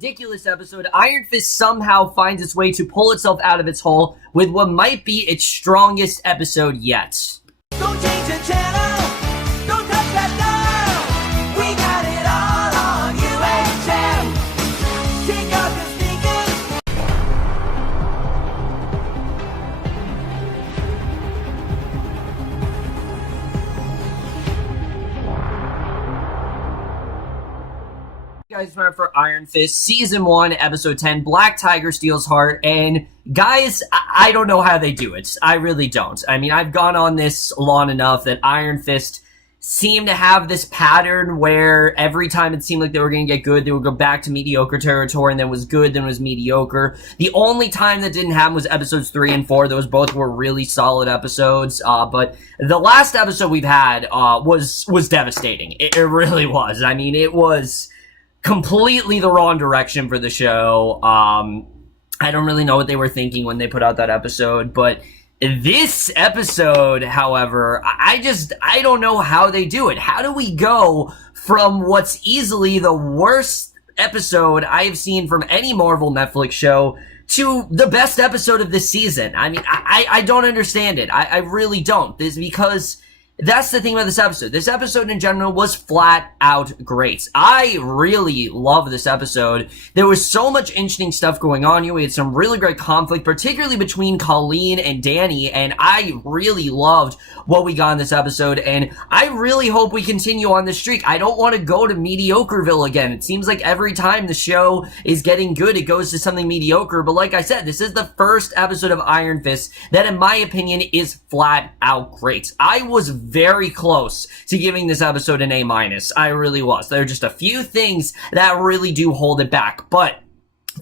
ridiculous episode, Iron Fist somehow finds its way to pull itself out of its hole with what might be its strongest episode yet. Don't change the channel, don't touch that dial. We got it all on UHF. Take off your sneakers. Guys, remember for Iron Fist Season 1, Episode 10, Black Tiger Steals Heart, and guys, I don't know how they do it. I really don't. I mean, I've gone on this long enough that Iron Fist seemed to have this pattern where every time it seemed like they were going to get good, they would go back to mediocre territory, and then it was good, then it was mediocre. The only time that didn't happen was episodes 3 and 4. Those both were really solid episodes, but the last episode we've had was devastating. It really was. I mean, it was completely the wrong direction for the show. I don't really know what they were thinking when they put out that episode, but this episode, however, I don't know how they do it. How do we go from what's easily the worst episode I've seen from any Marvel Netflix show to the best episode of this season? I mean, I don't understand it. I really don't. This because that's the thing about this episode. This episode in general was flat out great. I really love this episode. There was so much interesting stuff going on here. We had some really great conflict, particularly between Colleen and Danny, and I really loved what we got in this episode, and I really hope we continue on this streak. I don't want to go to Mediocreville again. It seems like every time the show is getting good, it goes to something mediocre, but like I said, this is the first episode of Iron Fist that, in my opinion, is flat out great. I was very close to giving this episode an A-. I really was. There are just a few things that really do hold it back, but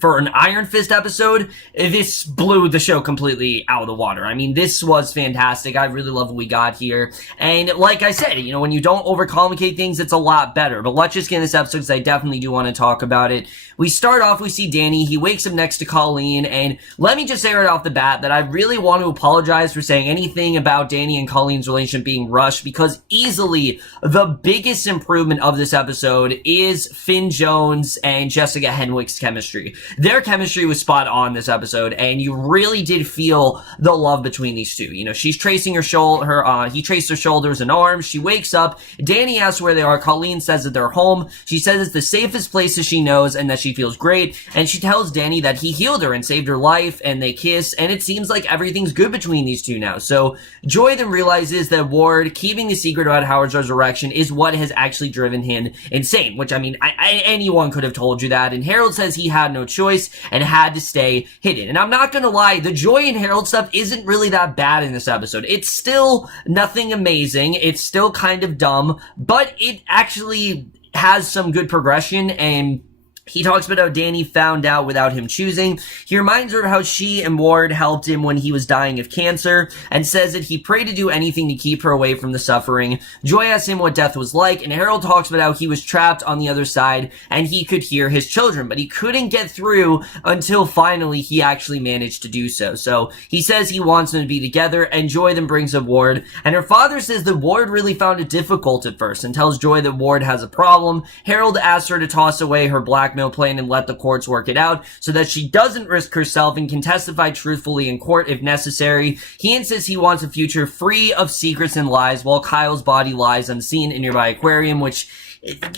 for an Iron Fist episode, this blew the show completely out of the water. I mean, this was fantastic. I really love what we got here. And like I said, you know, when you don't overcomplicate things, it's a lot better. But let's just get in this episode because I definitely do want to talk about it. We start off, we see Danny. He wakes up next to Colleen. And let me just say right off the bat that I really want to apologize for saying anything about Danny and Colleen's relationship being rushed, because easily the biggest improvement of this episode is Finn Jones and Jessica Henwick's chemistry. Their chemistry was spot on this episode, and you really did feel the love between these two. You know, she's tracing her shoulder, he traced her shoulders and arms. She wakes up. Danny asks where they are. Colleen says that they're home. She says it's the safest place that she knows and that she feels great. And she tells Danny that he healed her and saved her life, and they kiss, and it seems like everything's good between these two now. So Joy then realizes that Ward keeping the secret about Howard's resurrection is what has actually driven him insane, which, I mean, anyone could have told you that. And Harold says he had no choice and had to stay hidden. And I'm not gonna lie, the Joy and Harold stuff isn't really that bad in this episode. It's still nothing amazing. It's still kind of dumb, but it actually has some good progression, and he talks about how Danny found out without him choosing. He reminds her of how she and Ward helped him when he was dying of cancer, and says that he prayed to do anything to keep her away from the suffering. Joy asks him what death was like, and Harold talks about how he was trapped on the other side, and he could hear his children, but he couldn't get through until finally he actually managed to do so. So he says he wants them to be together, and Joy then brings up Ward, and her father says that Ward really found it difficult at first, and tells Joy that Ward has a problem. Harold asks her to toss away her blackmail plan and let the courts work it out so that she doesn't risk herself and can testify truthfully in court if necessary. He insists he wants a future free of secrets and lies while Kyle's body lies unseen in nearby aquarium, which,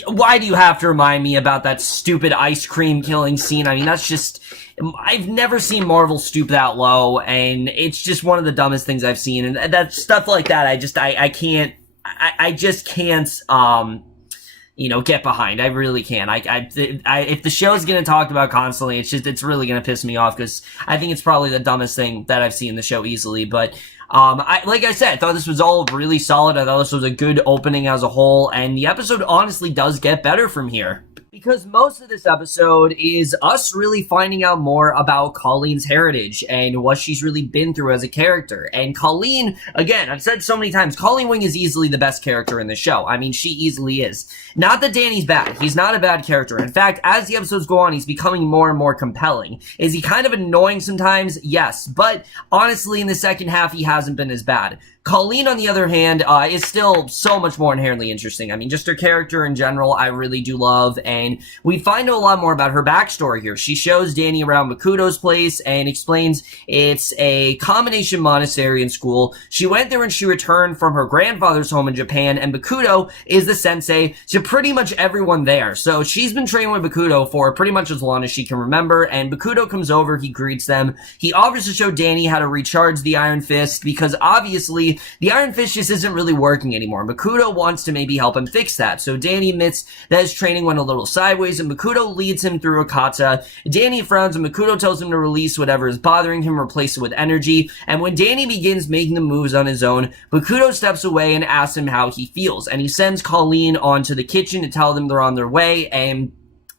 why do you have to remind me about that stupid ice cream killing scene? I mean, that's just, I've never seen Marvel stoop that low, and it's just one of the dumbest things I've seen. And that stuff like that, I just can't, you know, get behind. I really can. If the show's gonna talk about constantly, it's really gonna piss me off, because I think it's probably the dumbest thing that I've seen in the show easily. But like I said, I thought this was all really solid. I thought this was a good opening as a whole, and the episode honestly does get better from here, because most of this episode is us really finding out more about Colleen's heritage and what she's really been through as a character. And Colleen, again, I've said so many times, Colleen Wing is easily the best character in the show. I mean, she easily is. Not that Danny's bad. He's not a bad character. In fact, as the episodes go on, he's becoming more and more compelling. Is he kind of annoying sometimes? Yes. But honestly, in the second half, he hasn't been as bad. Colleen, on the other hand, is still so much more inherently interesting. I mean, just her character in general, I really do love, and we find out a lot more about her backstory here. She shows Danny around Makuto's place and explains it's a combination monastery and school. She went there when she returned from her grandfather's home in Japan, and Makuto is the sensei to pretty much everyone there. So she's been training with Makuto for pretty much as long as she can remember, and Makuto comes over, he greets them. He offers to show Danny how to recharge the Iron Fist, because obviously the Iron Fist just isn't really working anymore. Makuto wants to maybe help him fix that. So Danny admits that his training went a little sideways, and Makuto leads him through a kata. Danny frowns, and Makuto tells him to release whatever is bothering him, replace it with energy. And when Danny begins making the moves on his own, Makuto steps away and asks him how he feels. And he sends Colleen onto the kitchen to tell them they're on their way, and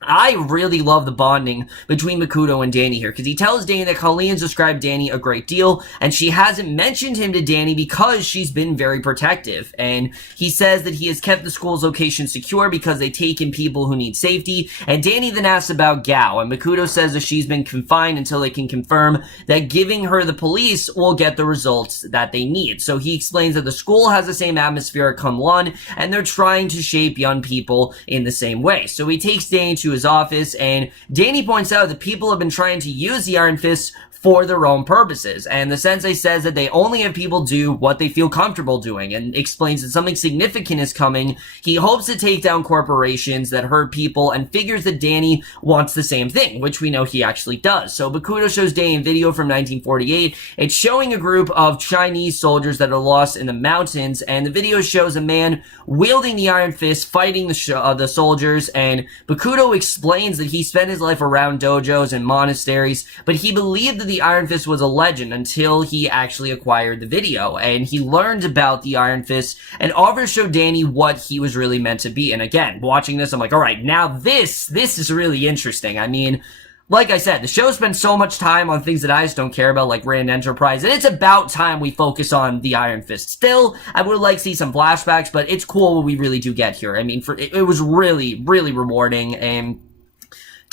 I really love the bonding between Makuto and Danny here, because he tells Danny that Colleen's described Danny a great deal, and she hasn't mentioned him to Danny because she's been very protective. And he says that he has kept the school's location secure because they take in people who need safety. And Danny then asks about Gao, and Makuto says that she's been confined until they can confirm that giving her the police will get the results that they need. So he explains that the school has the same atmosphere at Kunlun, and they're trying to shape young people in the same way. So he takes Danny to his office, and Danny points out that people have been trying to use the Iron Fist for their own purposes, and the sensei says that they only have people do what they feel comfortable doing, and explains that something significant is coming. He hopes to take down corporations that hurt people, and figures that Danny wants the same thing, which we know he actually does. So Makuto shows Danny a video from 1948. It's showing a group of Chinese soldiers that are lost in the mountains, and the video shows a man wielding the Iron Fist fighting the soldiers, and Makuto explains that he spent his life around dojos and monasteries, but he believed that the Iron Fist was a legend until he actually acquired the video, and he learned about the Iron Fist and offers to show Danny what he was really meant to be. And again, watching this, I'm like, alright, now this is really interesting. I mean, like I said, the show spends so much time on things that I just don't care about, like Rand Enterprise, and it's about time we focus on the Iron Fist. Still, I would like to see some flashbacks, but it's cool what we really do get here. I mean, it was really, really rewarding, and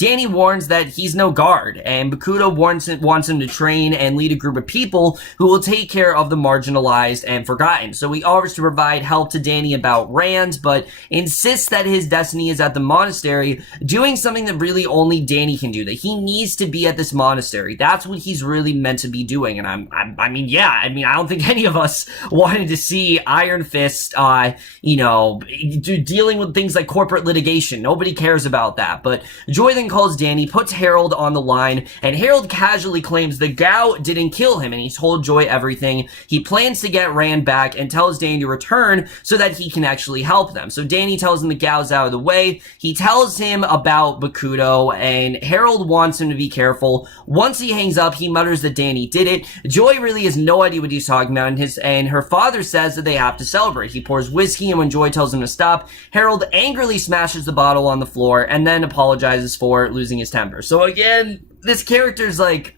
Danny warns that he's no guard, and Makuto wants him to train and lead a group of people who will take care of the marginalized and forgotten. So he offers to provide help to Danny about Rand, but insists that his destiny is at the monastery, doing something that really only Danny can do, that he needs to be at this monastery. That's what he's really meant to be doing, and I mean, I don't think any of us wanted to see Iron Fist, dealing with things like corporate litigation. Nobody cares about that, but Joy then calls Danny, puts Harold on the line, and Harold casually claims that Gao didn't kill him, and he told Joy everything. He plans to get Rand back and tells Danny to return so that he can actually help them. So Danny tells him that Gao's out of the way. He tells him about Makuto, and Harold wants him to be careful. Once he hangs up, he mutters that Danny did it. Joy really has no idea what he's talking about, and her father says that they have to celebrate. He pours whiskey, and when Joy tells him to stop, Harold angrily smashes the bottle on the floor and then apologizes for losing his temper. So again, this character's like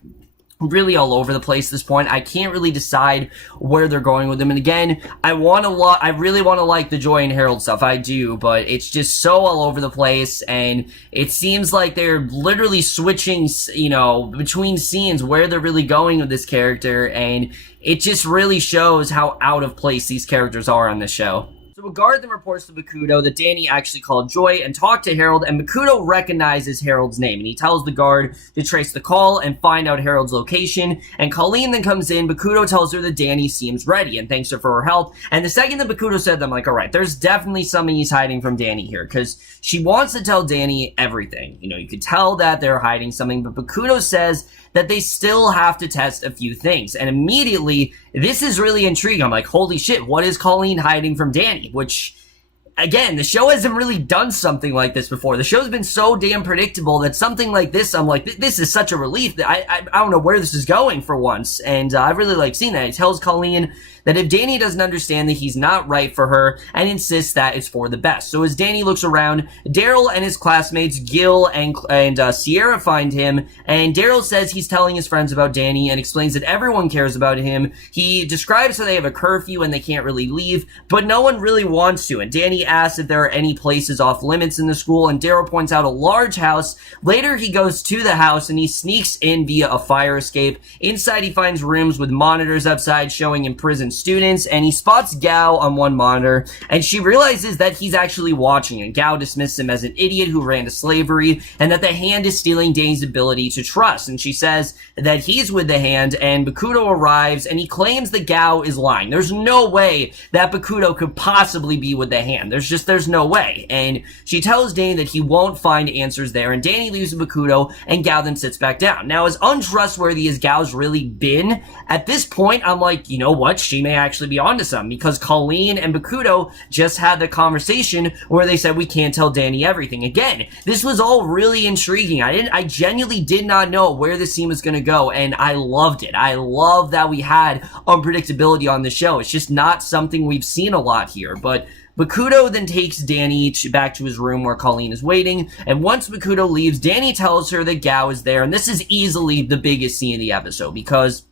really all over the place at this point. I can't really decide where they're going with him. And again, I really want to like the Joy and Harold stuff. I do, but it's just so all over the place, and it seems like they're literally switching, between scenes where they're really going with this character, and it just really shows how out of place these characters are on this show. So a guard then reports to Makuto that Danny actually called Joy and talked to Harold, and Makuto recognizes Harold's name, and he tells the guard to trace the call and find out Harold's location, and Colleen then comes in. Makuto tells her that Danny seems ready and thanks her for her help, and the second that Makuto said that, I'm like, alright, there's definitely something he's hiding from Danny here, because she wants to tell Danny everything. You could tell that they're hiding something, but Makuto says that they still have to test a few things. And immediately, this is really intriguing. I'm like, holy shit, what is Colleen hiding from Danny? Which, again, the show hasn't really done something like this before. The show's been so damn predictable that something like this, I'm like, this is such a relief that I don't know where this is going for once. And I really like seeing that. He tells Colleen that if Danny doesn't understand that he's not right for her, and insists that it's for the best. So as Danny looks around, Daryl and his classmates Gil and Sierra find him, and Daryl says he's telling his friends about Danny and explains that everyone cares about him. He describes how they have a curfew and they can't really leave, but no one really wants to, and Danny asks if there are any places off limits in the school, and Daryl points out a large house. Later, he goes to the house and he sneaks in via a fire escape. Inside, he finds rooms with monitors outside showing imprisoned students, and he spots Gao on one monitor, and she realizes that he's actually watching, and Gao dismisses him as an idiot who ran to slavery, and that the Hand is stealing Danny's ability to trust. And she says that he's with the Hand, and Bakuto arrives, and he claims that Gao is lying. There's no way that Bakuto could possibly be with the Hand. There's no way. And she tells Danny that he won't find answers there, and Danny leaves with Bakuto, and Gao then sits back down. Now, as untrustworthy as Gao's really been, at this point, I'm like, you know what? She may actually be onto something, because Colleen and Bakuto just had the conversation where they said we can't tell Danny everything. Again, this was all really intriguing. I genuinely did not know where this scene was going to go, and I loved it. I love that we had unpredictability on the show. It's just not something we've seen a lot here, but Bakuto then takes Danny back to his room where Colleen is waiting, and once Bakuto leaves, Danny tells her that Gao is there, and this is easily the biggest scene of the episode, because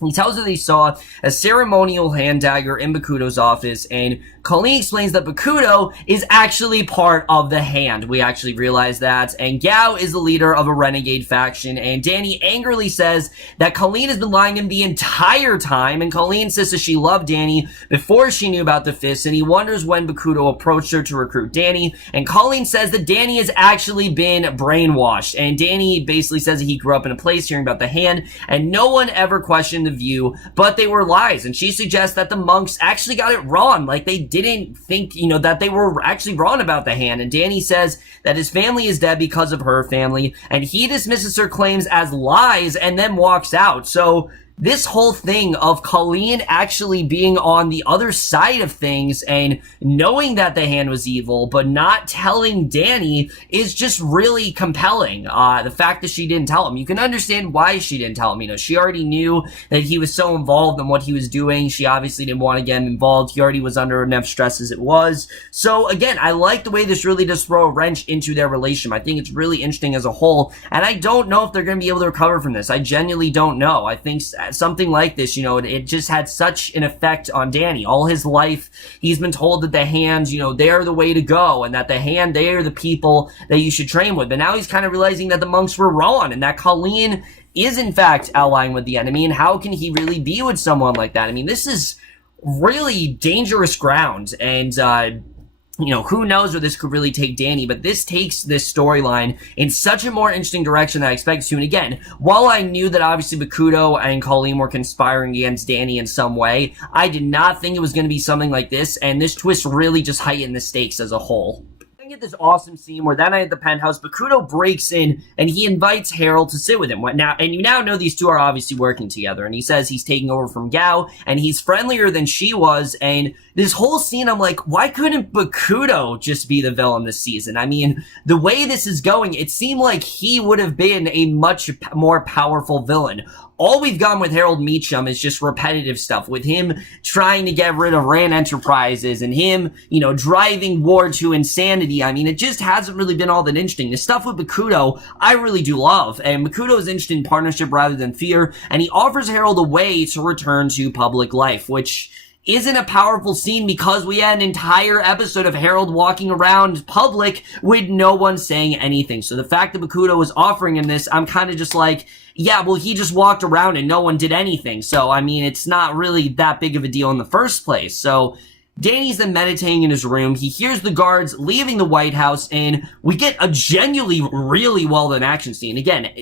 he tells her that he saw a ceremonial hand dagger in Bakuto's office, and Colleen explains that Bakuto is actually part of the Hand. We actually realize that, and Gao is the leader of a renegade faction, and Danny angrily says that Colleen has been lying to him the entire time, and Colleen says that she loved Danny before she knew about the fists, and he wonders when Bakuto approached her to recruit Danny, and Colleen says that Danny has actually been brainwashed, and Danny basically says that he grew up in a place hearing about the Hand, and no one ever questioned the view, but they were lies, and she suggests that the monks actually got it wrong, like they didn't think, that they were actually wrong about the Hand, and Danny says that his family is dead because of her family, and he dismisses her claims as lies and then walks out. So this whole thing of Colleen actually being on the other side of things and knowing that the Hand was evil, but not telling Danny is just really compelling. The fact that she didn't tell him, you can understand why she didn't tell him. She already knew that he was so involved in what he was doing. She obviously didn't want to get him involved. He already was under enough stress as it was. So again, I like the way this really does throw a wrench into their relationship. I think it's really interesting as a whole, and I don't know if they're going to be able to recover from this. I genuinely don't know. I think something like this, it just had such an effect on Danny. All his life, he's been told that the Hands, they're the way to go, and that the Hand, they are the people that you should train with. But now he's kind of realizing that the monks were wrong, and that Colleen is in fact allying with the enemy, and how can he really be with someone like that? This is really dangerous ground, and who knows where this could really take Danny, but this takes this storyline in such a more interesting direction than I expected to. And again, while I knew that obviously Bakuto and Colleen were conspiring against Danny in some way, I did not think it was going to be something like this, and this twist really just heightened the stakes as a whole. Get this awesome scene where that night at the penthouse, Bakuto breaks in and he invites Harold to sit with him. And you now know these two are obviously working together, and he says he's taking over from Gao and he's friendlier than she was. And this whole scene, I'm like, why couldn't Bakuto just be the villain this season? The way this is going, it seemed like he would have been a much more powerful villain. All we've gotten with Harold Meacham is just repetitive stuff, with him trying to get rid of Rand Enterprises and him, driving war to insanity. It just hasn't really been all that interesting. The stuff with Bakuto, I really do love, and Bakuto is interested in partnership rather than fear, and he offers Harold a way to return to public life, which isn't a powerful scene because we had an entire episode of Harold walking around public with no one saying anything. So the fact that Bakuto was offering him this, I'm kind of just like, yeah, well, he just walked around and no one did anything. So, it's not really that big of a deal in the first place. So Danny's then meditating in his room. He hears the guards leaving the White House, and we get a genuinely really well-done action scene. Again,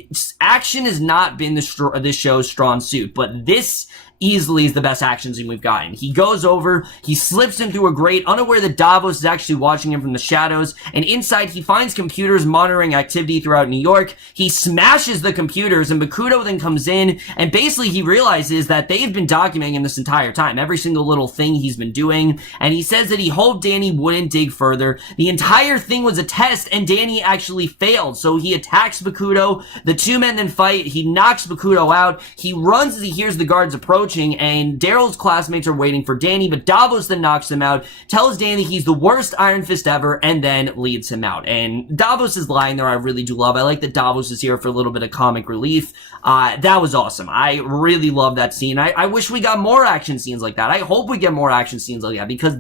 action has not been this show's strong suit, but this easily is the best action scene we've gotten. He goes over, he slips in through a grate, unaware that Davos is actually watching him from the shadows, and inside he finds computers monitoring activity throughout New York. He smashes the computers, and Bakuto then comes in, and basically he realizes that they've been documenting him this entire time, every single little thing he's been doing, and he says that he hoped Danny wouldn't dig further. The entire thing was a test, and Danny actually failed, so he attacks Bakuto. The two men then fight. He knocks Bakuto out. He runs as he hears the guards approach, approaching, and Daryl's classmates are waiting for Danny, but Davos then knocks him out, tells Danny he's the worst Iron Fist ever, and then leads him out. And Davos' line there I really do love. I like that Davos is here for a little bit of comic relief. That was awesome. I really love that scene. I wish we got more action scenes like that. I hope we get more action scenes like that, because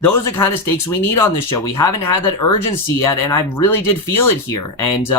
those are kind of stakes we need on this show. We haven't had that urgency yet, and I really did feel it here. And,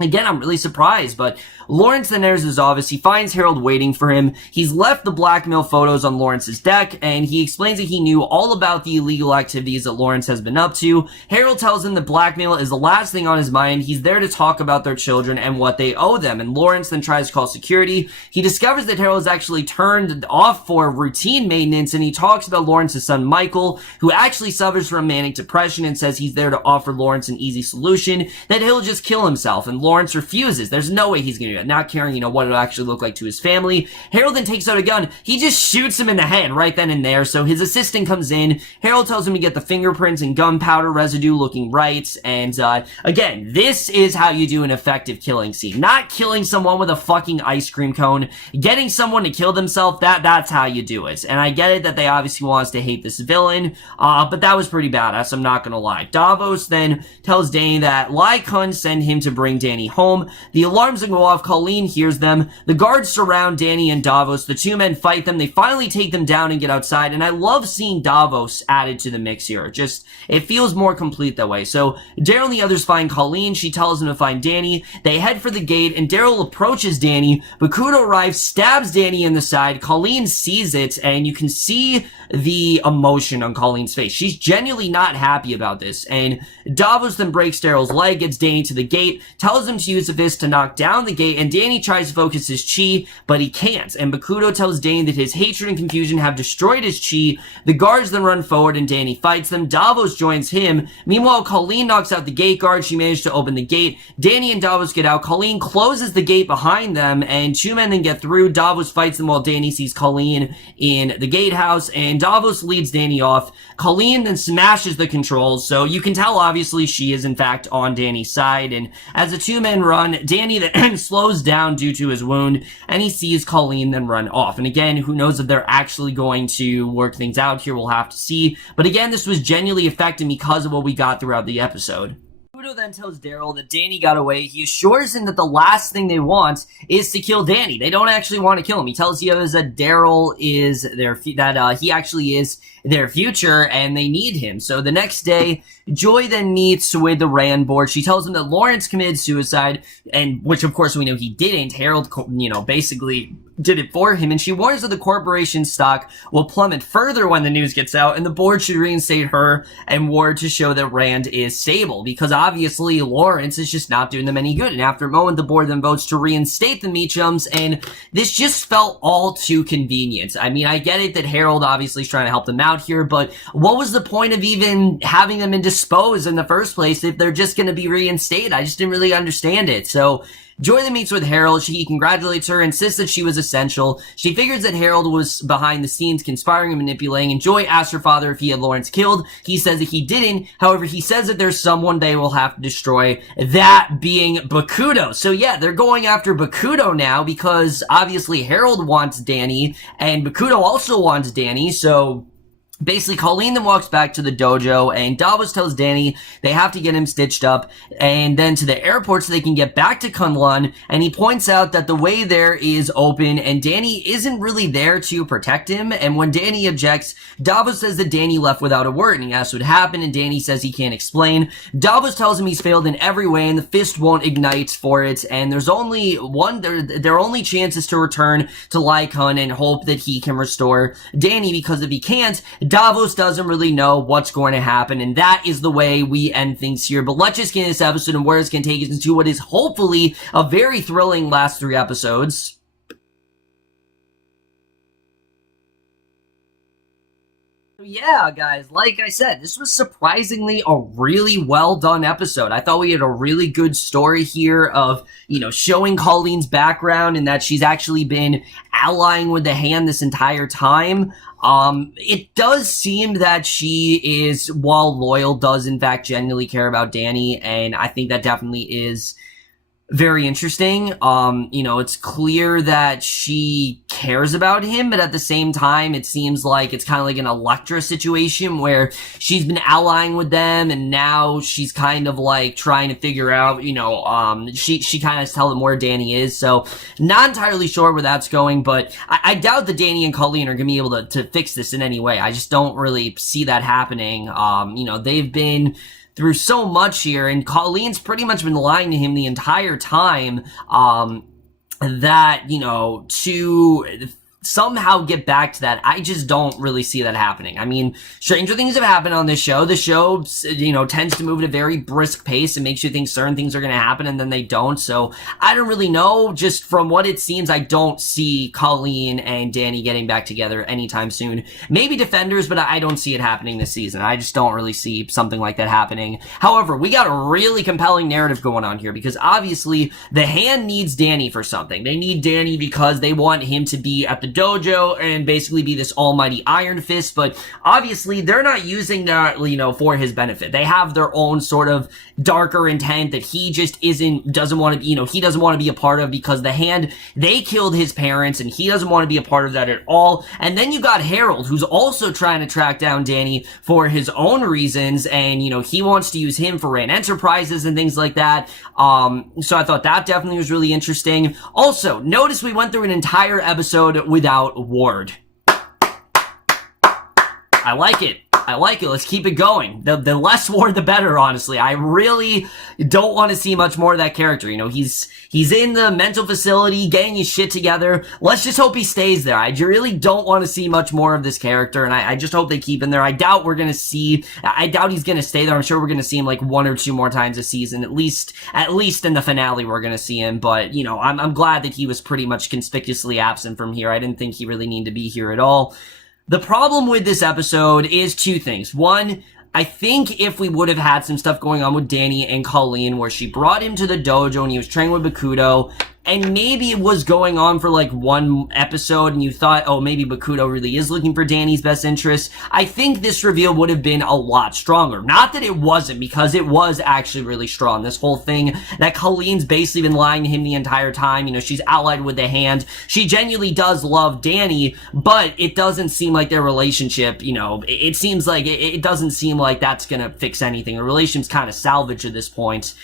again, I'm really surprised, but Lawrence then enters his office. He finds Harold waiting for him. He's left the blackmail photos on Lawrence's deck, and he explains that he knew all about the illegal activities that Lawrence has been up to. Harold tells him that blackmail is the last thing on his mind. He's there to talk about their children and what they owe them, and Lawrence then tries to call security. He discovers that Harold is actually turned off for routine maintenance, and he talks about Lawrence's son Michael, who actually suffers from manic depression, and says he's there to offer Lawrence an easy solution, that he'll just kill himself, and Lawrence refuses. There's no way he's gonna do that, not caring, what it'll actually look like to his family. Harold then takes out a gun. He just shoots him in the head right then and there, so his assistant comes in. Harold tells him to get the fingerprints and gunpowder residue looking right, and, again, this is how you do an effective killing scene. Not killing someone with a fucking ice cream cone. Getting someone to kill themselves, that's how you do it. And I get it that they obviously want us to hate this villain, but that was pretty badass, I'm not gonna lie. Davos then tells Danny that Lycon sent him to bring Danny home. The alarms then go off. Colleen hears them. The guards surround Danny and Davos. The two men fight them. They finally take them down and get outside, and I love seeing Davos added to the mix here. Just, it feels more complete that way. So Daryl and the others find Colleen. She tells them to find Danny. They head for the gate, and Daryl approaches Danny. Bakuto arrives, stabs Danny in the side. Colleen sees it, and you can see the emotion on Colleen's face. She's genuinely not happy about this, and Davos then breaks Daryl's leg, gets Danny to the gate, tells him to use a fist to knock down the gate, and Danny tries to focus his chi, but he can't, and Bakuto tells Danny that his hatred and confusion have destroyed his chi. The guards then run forward, and Danny fights them. Davos joins him. Meanwhile, Colleen knocks out the gate guard. She managed to open the gate. Danny and Davos get out. Colleen closes the gate behind them, and two men then get through. Davos fights them while Danny sees Colleen in the gatehouse, and Davos leads Danny off. Colleen then smashes the controls, so you can tell obviously she is in fact on Danny's side, and as the two men run, Danny then slows down due to his wound, and he sees Colleen then run off. And again, who knows if they're actually going to work things out here, we'll have to see. But again, this was genuinely effective because of what we got throughout the episode. Bakuto then tells Daryl that Danny got away. He assures him that the last thing they want is to kill Danny. They don't actually want to kill him. He tells the others that Daryl is he actually is their future, and they need him. So the next day, Joy then meets with the Rand board. She tells him that Lawrence committed suicide, and which of course we know he didn't. Harold, basically did it for him, and she warns that the corporation's stock will plummet further when the news gets out, and the board should reinstate her and Ward to show that Rand is stable, because obviously Lawrence is just not doing them any good. And after a moment, the board then votes to reinstate the Meachums, and this just felt all too convenient. I mean, I get it that Harold obviously is trying to help them out here, but what was the point of even having them indisposed in the first place if they're just going to be reinstated? I just didn't really understand it. So Joy then meets with Harold. He congratulates her, insists that she was essential. She figures that Harold was behind the scenes conspiring and manipulating, and Joy asks her father if he had Lawrence killed. He says that he didn't. However, he says that there's someone they will have to destroy, that being Bakuto. So yeah, they're going after Bakuto now because obviously Harold wants Danny, and Bakuto also wants Danny, so basically, Colleen then walks back to the dojo, and Davos tells Danny they have to get him stitched up, and then to the airport so they can get back to Kunlun, and he points out that the way there is open, and Danny isn't really there to protect him, and when Danny objects, Davos says that Danny left without a word, and he asks what happened, and Danny says he can't explain. Davos tells him he's failed in every way, and the fist won't ignite for it, and their only chance is to return to Lycon and hope that he can restore Danny, because if he can't, Davos doesn't really know what's going to happen, and that is the way we end things here. But let's just get into this episode and where it's going to take us into what is hopefully a very thrilling last 3 episodes. Yeah, guys, like I said, this was surprisingly a really well done episode. I thought we had a really good story here of, showing Colleen's background and that she's actually been allying with the Hand this entire time. It does seem that she is, while loyal, does in fact genuinely care about Danny, and I think that definitely is very interesting. You know, it's clear that she cares about him, but at the same time, it seems like it's kind of like an Elektra situation where she's been allying with them, and now she's kind of like trying to figure out, you know, she kind of has to tell them where Danny is. So, not entirely sure where that's going, but I doubt that Danny and Colleen are gonna be able to fix this in any way. I just don't really see that happening. You know, they've been through so much here, and Colleen's pretty much been lying to him the entire time, that, you know, to somehow get back to that, I just don't really see that happening. I mean, stranger things have happened on this show. The show, you know, tends to move at a very brisk pace and makes you think certain things are going to happen and then they don't. So I don't really know. Just from what it seems, I don't see Colleen and Danny getting back together anytime soon. Maybe Defenders, but I don't see it happening this season. I just don't really see something like that happening. However, we got a really compelling narrative going on here because obviously the Hand needs Danny for something. They need Danny because they want him to be at the dojo and basically be this almighty Iron Fist, but obviously they're not using that, you know, for his benefit. They have their own sort of darker intent that he just doesn't want to be, you know, he doesn't want to be a part of because the Hand, they killed his parents and he doesn't want to be a part of that at all. And then you got Harold, who's also trying to track down Danny for his own reasons, and, you know, he wants to use him for Rand Enterprises and things like that. So I thought that definitely was really interesting. Also, notice we went through an entire episode without Ward. I like it. I like it. Let's keep it going. The less Ward, the better, honestly. I really don't want to see much more of that character. You know, he's in the mental facility, getting his shit together. Let's just hope he stays there. I really don't want to see much more of this character, and I just hope they keep him there. I doubt he's going to stay there. I'm sure we're going to see him like one or two more times a season. At least in the finale, we're going to see him. But, you know, I'm glad that he was pretty much conspicuously absent from here. I didn't think he really needed to be here at all. The problem with this episode is two things. One, I think if we would have had some stuff going on with Danny and Colleen where she brought him to the dojo and he was training with Bakudo, and maybe it was going on for like one episode and you thought, oh, maybe Bakudo really is looking for Danny's best interest, I think this reveal would have been a lot stronger. Not that it wasn't, because it was actually really strong. This whole thing that Colleen's basically been lying to him the entire time. You know, she's allied with the Hand. She genuinely does love Danny, but it doesn't seem like their relationship, you know, it seems like it doesn't seem like that's gonna fix anything. The relationship's kind of salvaged at this point.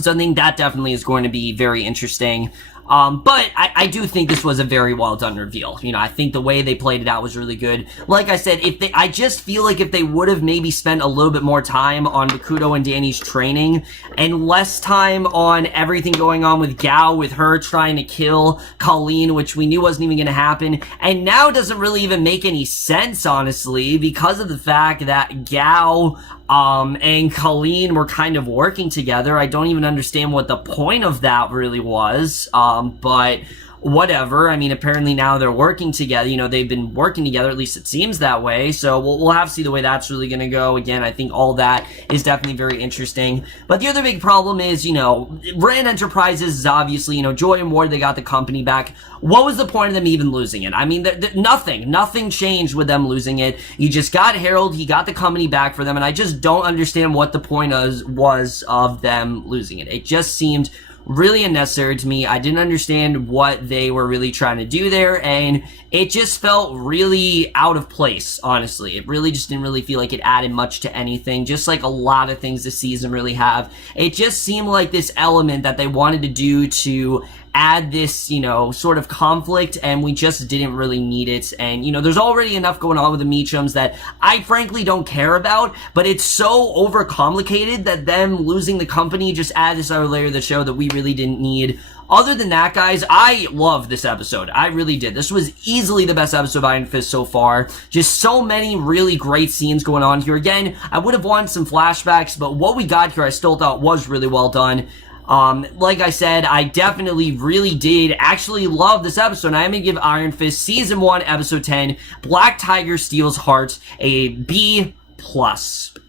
So I think that definitely is going to be very interesting. But I do think this was a very well done reveal. You know, I think the way they played it out was really good. Like I said, I just feel like if they would have maybe spent a little bit more time on Bakudo and Danny's training and less time on everything going on with Gao, with her trying to kill Colleen, which we knew wasn't even going to happen, and now doesn't really even make any sense, honestly, because of the fact that Gao and Colleen were kind of working together. I don't even understand what the point of that really was. But whatever. I mean, apparently now they're working together. You know, they've been working together, at least it seems that way. So we'll have to see the way that's really going to go. Again, I think all that is definitely very interesting. But the other big problem is, you know, Rand Enterprises is obviously, you know, Joy and Ward, they got the company back. What was the point of them even losing it? I mean, nothing changed with them losing it. You just got Harold, he got the company back for them, and I just don't understand what the point was of them losing it. It just seemed really unnecessary to me. I didn't understand what they were really trying to do there, and it just felt really out of place, honestly. It really just didn't really feel like it added much to anything, just like a lot of things this season really have. It just seemed like this element that they wanted to do to add this, you know, sort of conflict, and we just didn't really need it. And, you know, there's already enough going on with the Meachums that I frankly don't care about, but it's so overcomplicated that them losing the company just add this other layer of the show that we really didn't need. Other than that, guys, I loved this episode. I really did. This was easily the best episode of Iron Fist so far. Just so many really great scenes going on here. Again, I would have wanted some flashbacks, but what we got here I still thought was really well done. Like I said, I definitely really did actually love this episode. I'm going to give Iron Fist Season 1, Episode 10, Black Tiger Steals Heart, a B+.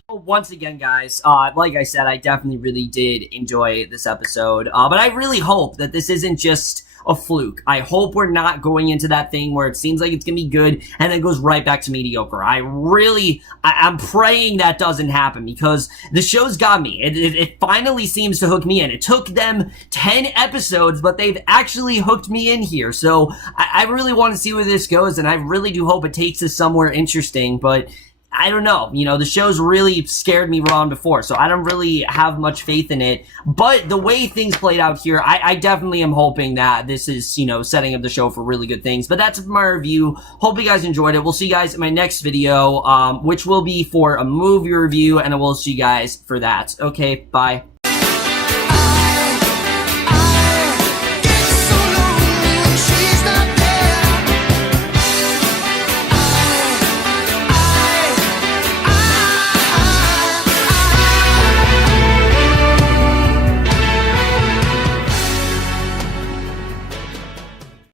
Once again, guys, like I said, I definitely really did enjoy this episode, but I really hope that this isn't just a fluke. I hope we're not going into that thing where it seems like it's gonna be good and then goes right back to mediocre. I'm praying that doesn't happen because the show's got me. It finally seems to hook me in. It took them 10 episodes, but they've actually hooked me in here. So I really want to see where this goes, and I really do hope it takes us somewhere interesting, but I don't know. You know, the show's really scared me wrong before, so I don't really have much faith in it. But the way things played out here, I definitely am hoping that this is, you know, setting up the show for really good things. But that's my review. Hope you guys enjoyed it. We'll see you guys in my next video, which will be for a movie review, and I will see you guys for that. Okay, bye.